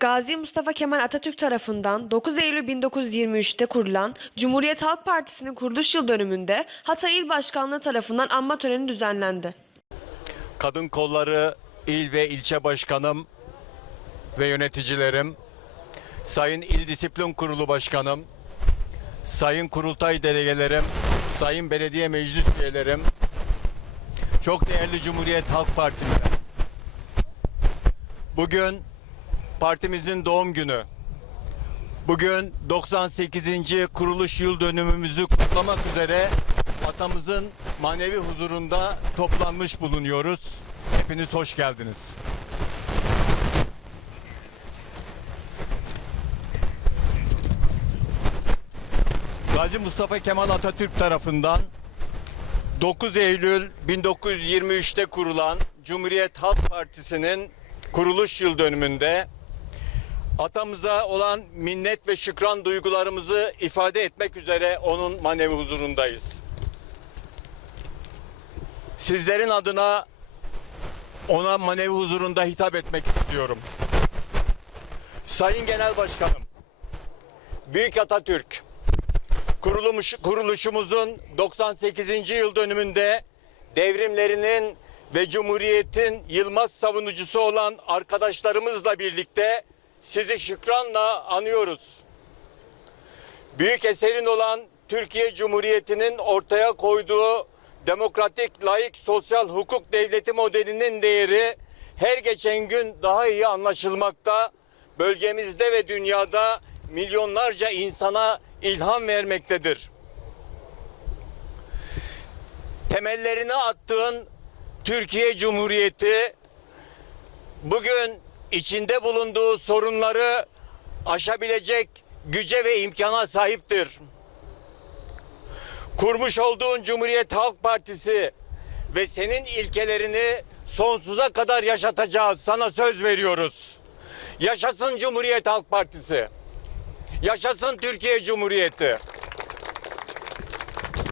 Gazi Mustafa Kemal Atatürk tarafından 9 Eylül 1923'te kurulan Cumhuriyet Halk Partisi'nin kuruluş yıl dönümünde Hatay İl Başkanlığı tarafından anma töreni düzenlendi. Kadın Kolları İl ve ilçe başkanım ve yöneticilerim, Sayın İl Disiplin Kurulu Başkanım, Sayın Kurultay Delegelerim, Sayın Belediye Meclis Üyelerim, çok değerli Cumhuriyet Halk Partililer. Bugün partimizin doğum günü. Bugün 98. kuruluş yıl dönümümüzü kutlamak üzere atamızın manevi huzurunda toplanmış bulunuyoruz. Hepiniz hoş geldiniz. Gazi Mustafa Kemal Atatürk tarafından 9 Eylül 1923'te kurulan Cumhuriyet Halk Partisi'nin kuruluş yıl dönümünde atamıza olan minnet ve şükran duygularımızı ifade etmek üzere onun manevi huzurundayız. Sizlerin adına ona manevi huzurunda hitap etmek istiyorum. Sayın Genel Başkanım, Büyük Atatürk, kurulmuş, kuruluşumuzun 98. yıl dönümünde devrimlerinin ve Cumhuriyet'in yılmaz savunucusu olan arkadaşlarımızla birlikte sizi şükranla anıyoruz. Büyük eserin olan Türkiye Cumhuriyeti'nin ortaya koyduğu demokratik, layık, sosyal hukuk devleti modelinin değeri her geçen gün daha iyi anlaşılmakta. Bölgemizde ve dünyada milyonlarca insana ilham vermektedir. Temellerini attığın Türkiye Cumhuriyeti bugün içinde bulunduğu sorunları aşabilecek güce ve imkana sahiptir. Kurmuş olduğun Cumhuriyet Halk Partisi ve senin ilkelerini sonsuza kadar yaşatacağız. Sana söz veriyoruz. Yaşasın Cumhuriyet Halk Partisi. Yaşasın Türkiye Cumhuriyeti.